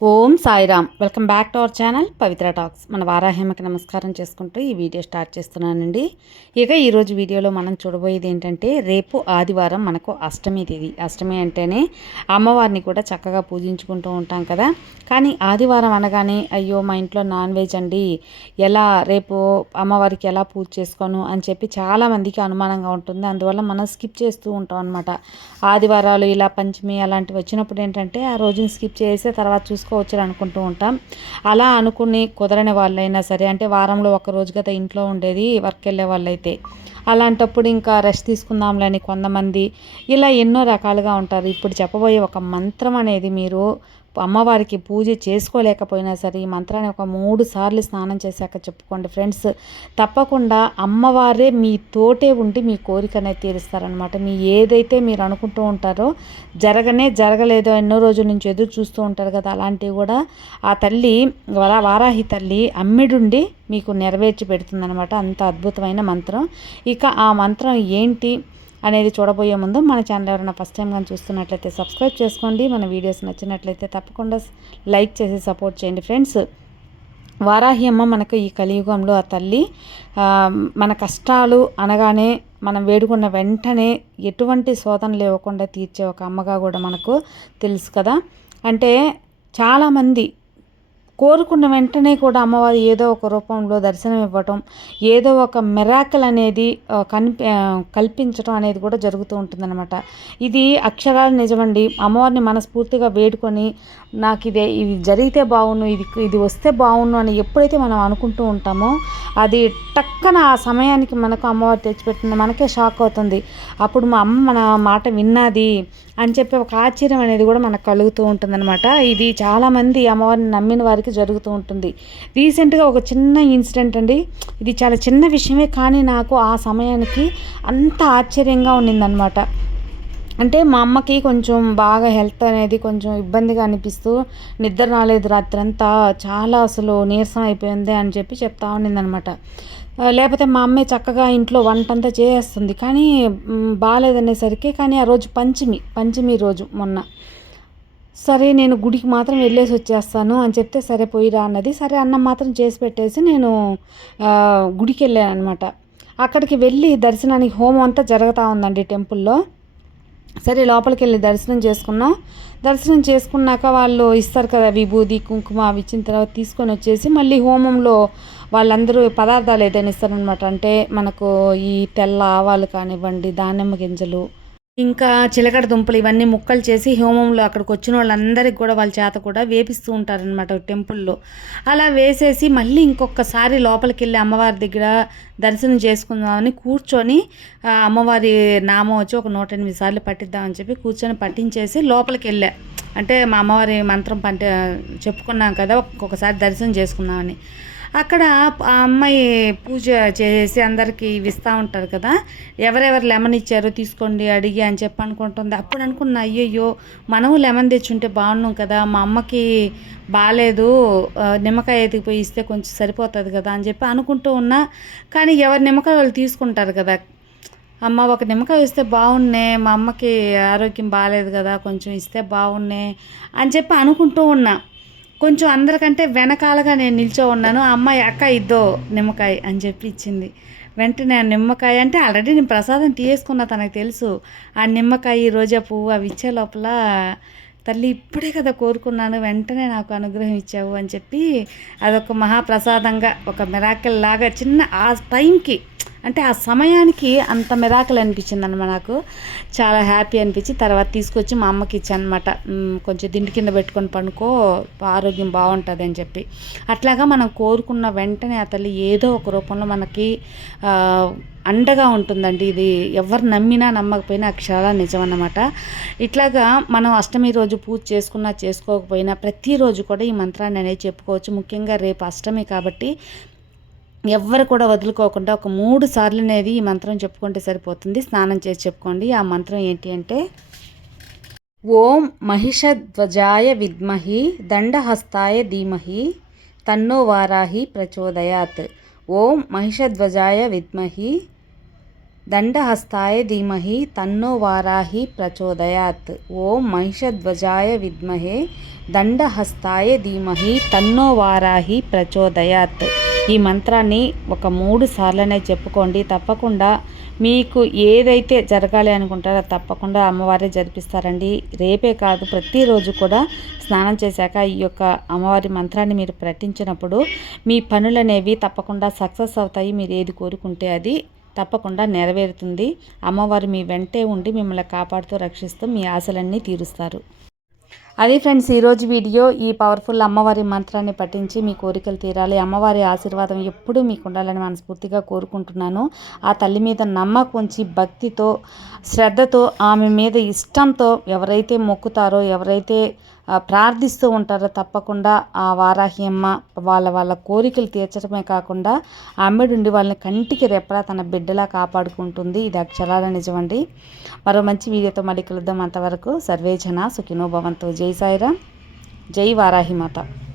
Om Sairam. Welcome back to our channel Pavitra talks. మన వారాహేమకి నమస్కారం చేసుకుంటూ ఈ వీడియో స్టార్ట్ చేస్తున్నానండి. ఇక ఈరోజు వీడియోలో మనం చూడబోయేది ఏంటంటే రేపు ఆదివారం మనకు అష్టమి తిది. అష్టమి అంటేనే అమ్మవారిని కూడా చక్కగా పూజించుకుంటూ ఉంటాం కదా. కానీ ఆదివారం అనగానే అయ్యో మా ఇంట్లో నాన్ వెజ్ అండి. ఎలా రేపు అమ్మవారికి ఎలా పూజ చేసుకోను అని చెప్పి చాలామందికి అనుమానంగా ఉంటుంది. అందువల్ల మనం స్కిప్ చేస్తూ ఉంటాం అనమాట ఆదివారాలు ఇలా పంచమి అలాంటివి వచ్చినప్పుడు ఏంటంటే ఆ రోజుని స్కిప్ చేసే తర్వాత చూసుకుంటాం చేసుకోవచ్చు అనుకుంటూ ఉంటాం. అలా అనుకుని కుదరని వాళ్ళైనా సరే అంటే వారంలో ఒక రోజు కదా ఇంట్లో ఉండేది వర్క్ వెళ్ళే వాళ్ళైతే. అలాంటప్పుడు ఇంకా రెస్ట్ తీసుకుందాంలేని కొంతమంది ఇలా ఎన్నో రకాలుగా ఉంటారు. ఇప్పుడు చెప్పబోయే ఒక మంత్రం అనేది మీరు అమ్మవారికి పూజ చేసుకోలేకపోయినా సరే ఈ మంత్రాన్ని ఒక మూడు సార్లు స్నానం చేశాక చెప్పుకోండి ఫ్రెండ్స్. తప్పకుండా అమ్మవారే మీ తోటే ఉండి మీ కోరిక అనేది తీరుస్తారనమాట మీ ఏదైతే మీరు అనుకుంటూ ఉంటారో జరగనే జరగలేదో ఎన్నో రోజుల నుంచి ఎదురు చూస్తూ ఉంటారు కదా అలాంటివి కూడా ఆ తల్లి వారాహి తల్లి అమ్మిడుండి మీకు నెరవేర్చి పెడుతుందనమాట అంత అద్భుతమైన మంత్రం. ఇక ఆ మంత్రం ఏంటి? అనేది చూడబోయే ముందు మన ఛానల్ ఎవరైనా ఫస్ట్ టైం కానీ చూస్తున్నట్లయితే సబ్స్క్రైబ్ చేసుకోండి. మన వీడియోస్ నచ్చినట్లయితే తప్పకుండా లైక్ చేసి సపోర్ట్ చేయండి ఫ్రెండ్స్ వారాహి అమ్మ మనకు ఈ కలియుగంలో ఆ తల్లి మన కష్టాలు అనగానే మనం వేడుకున్న వెంటనే ఎటువంటి శోధన లేవకుండా తీర్చే ఒక అమ్మగా కూడా మనకు తెలుసు కదా. అంటే చాలామంది కోరుకున్న వెంటనే కూడా అమ్మవారి ఏదో ఒక రూపంలో దర్శనం ఇవ్వటం ఏదో ఒక మెరాకల్ అనేది కనిపి కల్పించడం అనేది కూడా జరుగుతూ ఉంటుందన్నమాట. ఇది అక్షరాలు నిజమండి. అమ్మవారిని మనస్ఫూర్తిగా వేడుకొని నాకు ఇదే ఇది జరిగితే బాగుండు ఇది ఇది వస్తే బాగుండు అని ఎప్పుడైతే మనం అనుకుంటూ ఉంటామో అది టక్కన ఆ సమయానికి మనకు అమ్మవారు తెచ్చిపెట్టింది. మనకే షాక్ అవుతుంది. అప్పుడు మా అమ్మ మన మాట విన్నది అని చెప్పి ఒక ఆశ్చర్యం అనేది కూడా మనకు కలుగుతూ ఉంటుందన్నమాట. ఇది చాలామంది అమ్మవారిని నమ్మిన వారికి జరుగుతూ ఉంటుంది. రీసెంట్గా ఒక చిన్న ఇన్సిడెంట్ అండి. ఇది చాలా చిన్న విషయమే కానీ నాకు ఆ సమయానికి అంత ఆశ్చర్యంగా ఉండిందనమాట అంటే మా అమ్మకి కొంచెం బాగా హెల్త్ అనేది కొంచెం ఇబ్బందిగా అనిపిస్తూ నిద్ర రాలేదు రాత్రంతా చాలా అసలు నీరసం అయిపోయింది అని చెప్పి చెప్తా ఉండిందనమాట లేకపోతే మా అమ్మే చక్కగా ఇంట్లో వంట అంతా చేస్తుంది కానీ బాగాలేదనేసరికి కానీ ఆ రోజు పంచమి పంచమి రోజు మొన్న. సరే నేను గుడికి మాత్రం వెళ్ళేసి వచ్చేస్తాను అని చెప్తే సరే పోయిరా అన్నది. సరే అన్నం మాత్రం చేసి పెట్టేసి నేను గుడికి వెళ్ళాను అనమాట అక్కడికి వెళ్ళి దర్శనానికి హోమం అంతా జరుగుతూ ఉందండి టెంపుల్లో. సరే లోపలికి వెళ్ళి దర్శనం చేసుకున్నాం. దర్శనం చేసుకున్నాక వాళ్ళు ఇస్తారు కదా విభూది కుంకుమ అవి ఇచ్చిన తర్వాత తీసుకొని వచ్చేసి మళ్ళీ హోమంలో వాళ్ళందరూ పదార్థాలు ఏదైనా ఇస్తారనమాట అంటే మనకు ఈ తెల్ల ఆవాలు కానివ్వండి దానిమ్మ గింజలు ఇంకా చిలకడ దుంపలు ఇవన్నీ ముక్కలు చేసి హోమంలో అక్కడికి వచ్చిన వాళ్ళందరికీ కూడా వాళ్ళ చేత కూడా వేపిస్తూ ఉంటారనమాట టెంపుల్లో. అలా వేసేసి మళ్ళీ ఇంకొకసారి లోపలికి వెళ్ళి అమ్మవారి దగ్గర దర్శనం చేసుకుందామని కూర్చొని అమ్మవారి నామం వచ్చి ఒక నూట ఎనిమిది సార్లు పట్టిద్దామని చెప్పి కూర్చొని పట్టించేసి లోపలికి వెళ్ళా. అంటే మా అమ్మవారి మంత్రం పంట చెప్పుకున్నాం కదా ఒక్కొక్కసారి దర్శనం చేసుకుందామని. అక్కడ ఆ అమ్మాయి పూజ చేసి అందరికీ ఇస్తూ ఉంటారు కదా. ఎవరెవరు లెమన్ ఇచ్చారో తీసుకోండి అడిగి అని చెప్పి అనుకుంటుంది. అప్పుడు అనుకున్నా అయ్యయ్యో మనము లెమన్ తెచ్చుంటే బాగున్నాం కదా మా అమ్మకి బాగాలేదు నిమ్మకాయ ఎదిగిపోయి ఇస్తే కొంచెం సరిపోతుంది కదా అని చెప్పి అనుకుంటూ ఉన్నా. కానీ ఎవరి నిమ్మకాయ వాళ్ళు తీసుకుంటారు కదా. అమ్మ ఒక నిమ్మకాయ ఇస్తే బాగున్నే మా అమ్మకి ఆరోగ్యం బాగాలేదు కదా కొంచెం ఇస్తే బాగున్నే అని చెప్పి అనుకుంటూ ఉన్నా. కొంచెం అందరికంటే వెనకాలగా నేను నిల్చో ఉన్నాను ఆ అమ్మాయి అక్క ఇద్దో నిమ్మకాయ అని చెప్పి ఇచ్చింది. వెంటనే ఆ నిమ్మకాయ అంటే ఆల్రెడీ నేను ప్రసాదం తీసుకున్నా తనకు తెలుసు. ఆ నిమ్మకాయ రోజా పువ్వు అవి ఇచ్చే లోపల తల్లి ఇప్పుడే కదా కోరుకున్నాను వెంటనే నాకు అనుగ్రహం ఇచ్చావు అని చెప్పి అదొక మహాప్రసాదంగా ఒక మిరాకిల్ లాగా చిన్న ఆ టైంకి అంటే ఆ సమయానికి అంత మిరాకలు అనిపించింది అనమాట నాకు. చాలా హ్యాపీ అనిపించి తర్వాత తీసుకొచ్చి మా అమ్మకి ఇచ్చాను అనమాట కొంచెం దిండి కింద పెట్టుకొని పండుకో ఆరోగ్యం బాగుంటుంది అని చెప్పి. అట్లాగా మనం కోరుకున్న వెంటనే అతను ఏదో ఒక రూపంలో మనకి అండగా ఉంటుందండి. ఇది ఎవరు నమ్మినా నమ్మకపోయినా అక్షరాల నిజం అన్నమాట ఇట్లాగా మనం అష్టమి రోజు పూజ చేసుకున్నా చేసుకోకపోయినా ప్రతిరోజు కూడా ఈ మంత్రాన్ని అనేది చెప్పుకోవచ్చు. ముఖ్యంగా రేపు అష్టమి కాబట్టి ఎవ్వరు కూడా వదులుకోకుండా ఒక మూడు సార్లు అనేది ఈ మంత్రం చెప్పుకుంటే సరిపోతుంది. స్నానం చేసి చెప్పుకోండి. ఆ మంత్రం ఏంటి అంటే ఓం మహిషధ్వజాయ విద్మహి దండహస్తాయ ధీమహి తన్నో వారాహి ప్రచోదయాత్. ఓం మహిషధ్వజాయ విద్మహి దండహస్తాయ ధీమహి తన్నో వారాహి ప్రచోదయాత్. ఓం మహిషధ్వజాయ విద్మహే దండహస్తాయ ధీమహి తన్నో వారాహి ప్రచోదయాత్. ఈ మంత్రాన్ని ఒక మూడు సార్లనే చెప్పుకోండి. తప్పకుండా మీకు ఏదైతే జరగాలి అనుకుంటారో తప్పకుండా అమ్మవారే జరిపిస్తారండి. రేపే కాదు ప్రతిరోజు కూడా స్నానం చేశాక ఈ యొక్క అమ్మవారి మంత్రాన్ని మీరు ప్రకటించినప్పుడు మీ పనులనేవి తప్పకుండా సక్సెస్ అవుతాయి. మీరు ఏది కోరుకుంటే అది తప్పకుండా నెరవేరుతుంది. అమ్మవారు మీ వెంటే ఉండి మిమ్మల్ని కాపాడుతూ రక్షిస్తూ మీ ఆశలన్నీ తీరుస్తారు. అదే ఫ్రెండ్స్ ఈరోజు వీడియో ఈ పవర్ఫుల్ అమ్మవారి మంత్రాన్ని పఠించి మీ కోరికలు తీరాలి. అమ్మవారి ఆశీర్వాదం ఎప్పుడూ మీకు ఉండాలని మనస్ఫూర్తిగా కోరుకుంటున్నాను. ఆ తల్లి మీద నమ్మకం ఉంచి భక్తితో శ్రద్ధతో ఆమె మీద ఇష్టంతో ఎవరైతే మొక్కుతారో ఎవరైతే ప్రార్థిస్తూ ఉంటారు తప్పకుండా. ఆ వారాహి అమ్మ వాళ్ళ వాళ్ళ కోరికలు తీర్చడమే కాకుండా అమ్మడుండి వాళ్ళని కంటికి రెప్పలా తన బిడ్డలా కాపాడుకుంటుంది. ఇది అక్షరాల నిజమండి. మరో మంచి వీడియోతో మళ్ళీ కలుద్దాం అంతవరకు. సర్వేజన సుఖినో భవంతు. జై సాయిరామ్. జై వారాహి మాత.